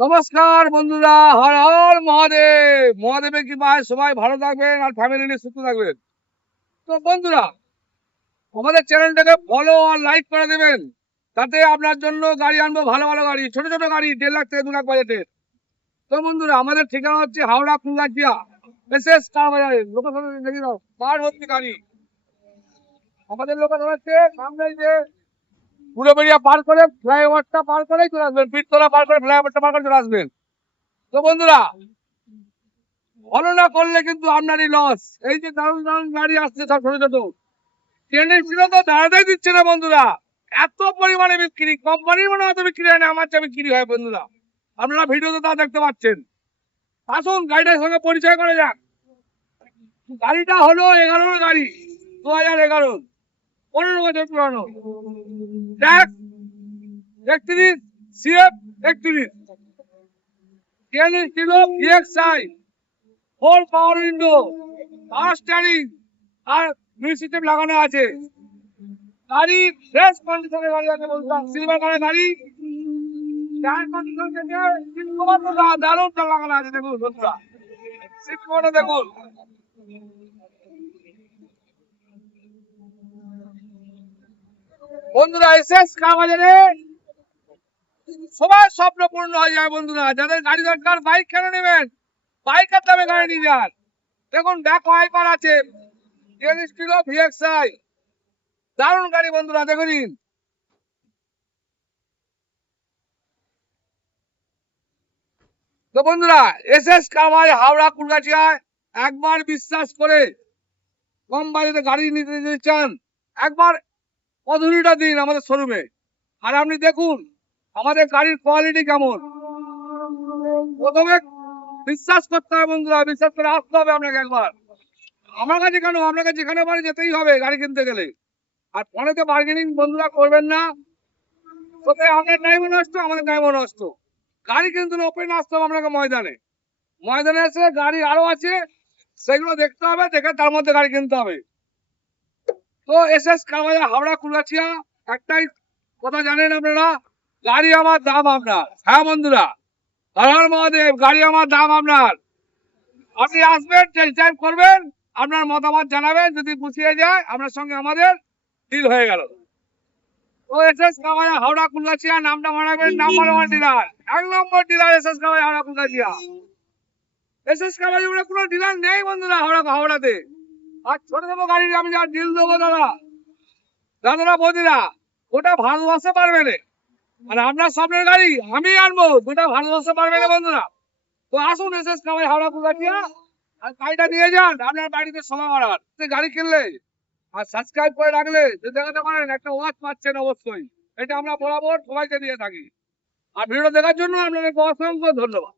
নমস্কার বন্ধুরা, হর হর মহাদেব। মহাদেবের কৃপায় সবাই ভালো থাকবেন আর ফ্যামিলি নিয়ে সুস্থ থাকবেন। তো বন্ধুরা, আমাদের চ্যানেলটাকে ফলো আর লাইক করে দেবেন, তাতে আপনার জন্য গাড়ি আনবো, ভালো ভালো গাড়ি, ছোট ছোট গাড়ি, 1.5 লাখ থেকে 2 লাখ বাজেটের। তো বন্ধুরা, আমাদের ঠিকানা হচ্ছে হাওড়া ফুলগাছিয়া এসএস কার বাজারে। লোকেশন দেখে দাও, পার ভর্তি গাড়ি। আমাদের লোকেশন হচ্ছে সামনে যে পুরোবেড়িয়া পার করে ফ্লাইওভারটা পার করেই চলে আসবেন, পিরতলা পার করে ফ্লাইওভারটা পার করে চলে আসবেন। তো বন্ধুরা, ফলো না করলে কিন্তু আপনারই লস। এই যে দারুণ দারুণ গাড়ি আসছে সব ছোট ছোট, ট্রেনের ছিল তো দাঁড়াতেই দিচ্ছে না বন্ধুরা, এত পরিমাণে বিক্রি। কোম্পানির মনে হয়তো বিক্রি হয় না, আমার চেয়ে বিক্রি হয় বন্ধুরা। আপনারা ভিডিওতে তা দেখতে পাচ্ছেন। আসুন গাড়িটার সঙ্গে পরিচয় করা যাক। গাড়িটা হলো 11 গাড়ি, 2011, 15 বছর পুরানো। ট্যাক্স 31, সিএফ 31, ট্রেনের ছিল VXI, 4 power window, power steering আর মিউজিক সিস্টেম লাগানো আছে। গাড়ি ফ্রেশ কন্ডিশনে গাড়ি আছে বলতাম, সিলভার কালার গাড়ি। টায়ার কন্ডিশন থেকে সিট কভার তো দারুণ লাগানো আছে, দেখুন বন্ধুরা, সিট কভারটা দেখুন। বন্ধুরা, এসএস কার বাজারে সবার স্বপ্ন পূর্ণ হয়ে যায় বন্ধুরা। যাদের গাড়ি দরকার, বাইক কেন নেবেন, বাইকের দামে গাড়ি নিয়ে যান। দেখুন ব্যাক ওয়াইপার আছে, 30 কিলো ভিএক্সআই, দারুণ গাড়ি বন্ধুরা, দেখুন। তো বন্ধুরা, এসএস কার হাওড়া কুলগাছিয়ায় একবার বিশ্বাস করে কম বাজেটে গাড়ি নিতে যদি চান, একবার অধুরিটা দিন আমাদের শোরুমে। আর আপনি দেখুন আমাদের গাড়ির কোয়ালিটি কেমন। প্রথমে বিশ্বাস করতে হবে বন্ধুরা, বিশ্বাস করে আসতে হবে আপনাকে একবার। আমার কাছে কেন, আপনাকে যেখানে পারে যেতেই হবে গাড়ি কিনতে গেলে। আর ফোনেতে বার্গেনিং বন্ধুরা করবেন না, কোথায় আপনার টাইমও নষ্ট, আমাদের টাইমও নষ্ট। গাড়ি কিন্তু ওপেন আসতে হবে আপনাকে ময়দানে। ময়দানে এসে গাড়ি আরো আছে, সেগুলো দেখতে হবে, দেখে তার মধ্যে গাড়ি কিনতে হবে। তো এসএস কার বাজার হাওড়া কুলগাছিয়া, একটাই কথা জানেন আপনারা, গাড়ি আমার দাম আপনার। হ্যাঁ বন্ধুরা, হর হর মহাদেব, গাড়ি আমার দাম আপনার। আপনি আসবেন, টেস্ট ড্রাইভ করবেন, আপনার মতামত জানাবেন, যদি পুষিয়ে যায় আপনার সঙ্গে আমাদের ডিল হয়ে গেল। তো এসএস কার বাজার হাওড়া কুলগাছিয়া, নামটা মানাবেন, নাম্বার 1 ডিলার, 1 নম্বর ডিলার এসএস কার বাজার হাওড়া কুলগাছিয়া। এসএস কার বাজারে কোনো ডিলার নেই বন্ধুরা হাওড়াতে। আর ছোট ছোট গাড়ির আমি যা ডিল দেবো দাদারা বৌদিরা, ওটা ভালোবাসতে পারবে না। আর আপনার স্বপ্নের গাড়ি আমি আনবো, দুটা ভালোবাসতে পারবে না বন্ধুরা। তো আসুন এসএস কার বাজার হাওড়া কুলগাছিয়া, আর গাড়িটা নিয়ে যান আপনার বাড়িতে সময় মারার। গাড়ি কিনলে আর সাবস্ক্রাইব করে রাখলে দেখাতে পারেন, একটা ওয়াচ পাচ্ছেন অবশ্যই। এটা আমরা বরাবর সবাইকে দিয়ে থাকি। আর ভিডিও দেখার জন্য আপনাদেরকে অসংখ্য ধন্যবাদ।